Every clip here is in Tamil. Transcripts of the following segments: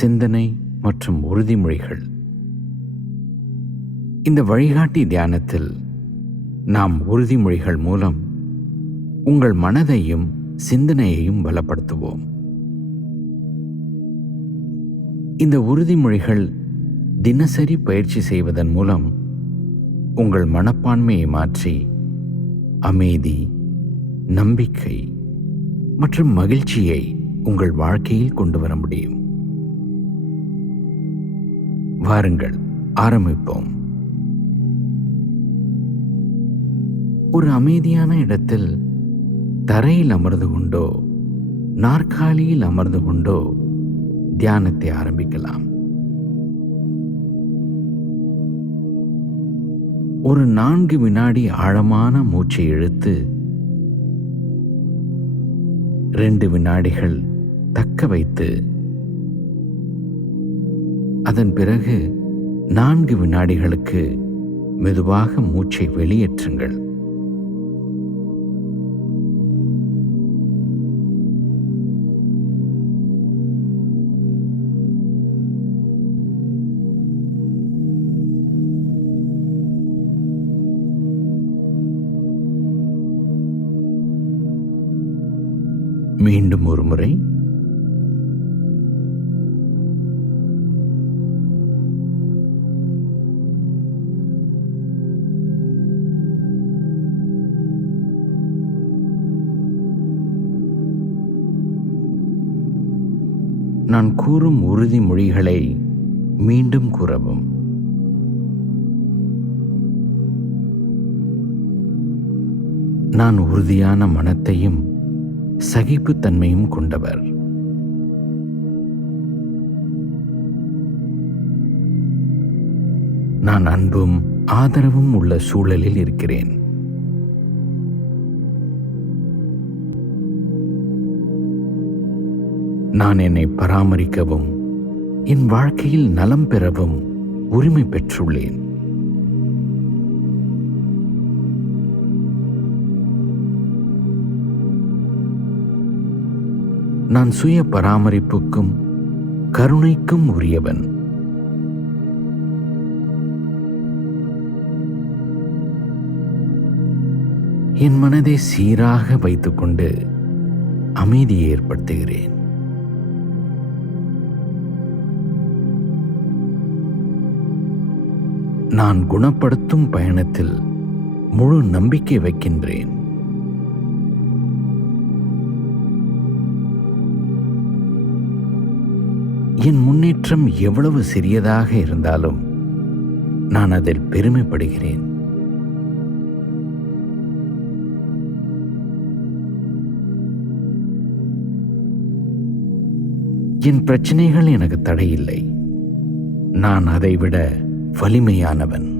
சிந்தனை மற்றும் உறுதிமொழிகள். இந்த வழிகாட்டி தியானத்தில் நாம் உறுதிமொழிகள் மூலம் உங்கள் மனதையும் சிந்தனையையும் பலப்படுத்துவோம். இந்த உறுதிமொழிகள் தினசரி பயிற்சி செய்வதன் மூலம் உங்கள் மனப்பான்மையை மாற்றி அமைதி நம்பிக்கை மற்றும் மகிழ்ச்சியை உங்கள் வாழ்க்கையில் கொண்டு வர முடியும். வாருங்கள் ஆரம்பிப்போம். ஒரு அமைதியான இடத்தில் தரையில் அமர்ந்து கொண்டோ நாற்காலியில் அமர்ந்து கொண்டோ தியானத்தை ஆரம்பிக்கலாம். ஒரு நான்கு வினாடி ஆழமான மூச்சை இழுத்து ரெண்டு வினாடிகள் தக்க வைத்து அதன் பிறகு நான்கு வினாடிகளுக்கு மெதுவாக மூச்சை வெளியேற்றுங்கள். மீண்டும் ஒரு முறை நான் கூறும் உறுதிமொழிகளை மீண்டும் கூறவும். நான் உறுதியான மனத்தையும் சகிப்புத்தன்மையும் கொண்டவர். நான் அன்பும் ஆதரவும் உள்ள சூழலில் இருக்கிறேன். நான் என்னை பராமரிக்கவும் என் வாழ்க்கையில் நலம் பெறவும் உரிமை பெற்றுள்ளேன். நான் சுய பராமரிப்புக்கும் கருணைக்கும் உரியவன். என் மனதை சீராக வைத்துக்கொண்டு அமைதியை ஏற்படுத்துகிறேன். நான் குணப்படுத்தும் பயணத்தில் முழு நம்பிக்கை வைக்கின்றேன். என் முன்னேற்றம் எவ்வளவு சிறியதாக இருந்தாலும் நான் அதில் பெருமைப்படுகிறேன். என் பிரச்சனைகள் எனக்கு தடையில்லை. நான் அதைவிட வலிமையானவன்.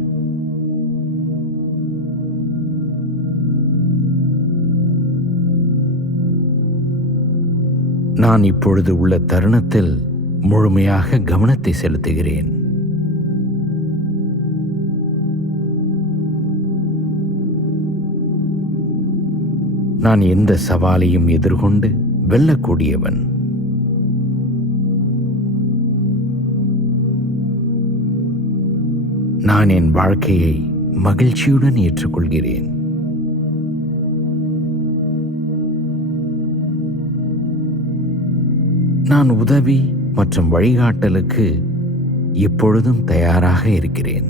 நான் இப்பொழுது உள்ள தருணத்தில் முழுமையாக கவனத்தை செலுத்துகிறேன். நான் எந்த சவாலையும் எதிர்கொண்டு வெல்லக்கூடியவன். நான் என் வாழ்க்கையை மகிழ்ச்சியுடன் ஏற்றுக்கொள்கிறேன். நான் உதவி மற்றும் வழிகாட்டலுக்கு எப்பொழுதும் தயாராக இருக்கிறேன்.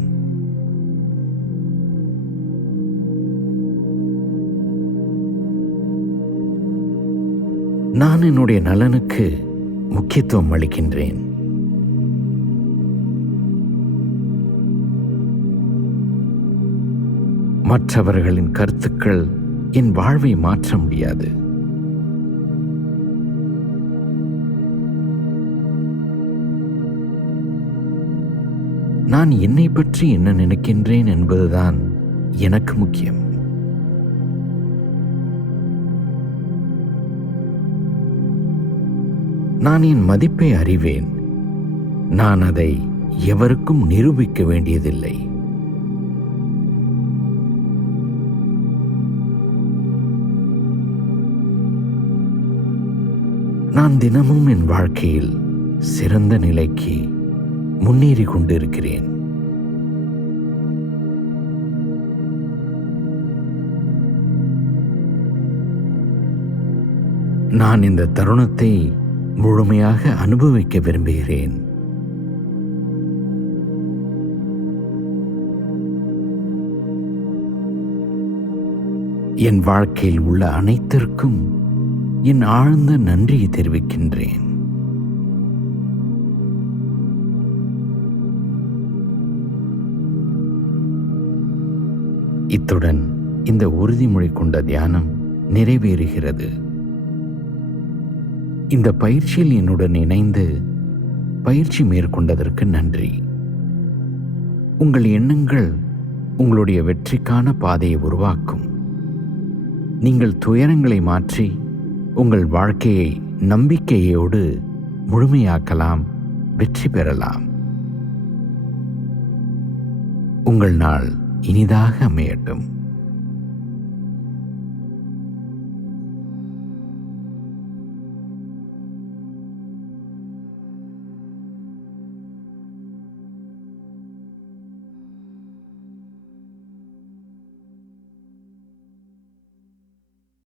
நான் என்னுடைய நலனுக்கு முக்கியத்துவம் அளிக்கின்றேன். மற்றவர்களின் கருத்துக்கள் என் வாழ்வை மாற்ற முடியாது. நான் என்னை பற்றி என்ன நினைக்கின்றேன் என்பதுதான் எனக்கு முக்கியம். நான் என் மதிப்பை அறிவேன். நான் அதை எவருக்கும் நிரூபிக்க வேண்டியதில்லை. நான் தினமும் என் வாழ்க்கையில் சிறந்த நிலைக்கு முன்னேறி கொண்டிருக்கிறேன். நான் இந்த தருணத்தை முழுமையாக அனுபவிக்க விரும்புகிறேன். என் வாழ்க்கையில் உள்ள அனைத்திற்கும் என் ஆழ்ந்த நன்றியை தெரிவிக்கின்றேன். இத்துடன் இந்த உறுதிமொழி கொண்ட தியானம் நிறைவேறுகிறது. இந்த பயிற்சியில் என்னுடன் இணைந்து பயிற்சி மேற்கொண்டதற்கு நன்றி. உங்கள் எண்ணங்கள் உங்களுடைய வெற்றிக்கான பாதையை உருவாக்கும். நீங்கள் துயரங்களை மாற்றி உங்கள் வாழ்க்கையை நம்பிக்கையோடு முழுமையாக்கலாம் வெற்றி பெறலாம். உங்கள் நாள் இனிதாக அமையட்டும்.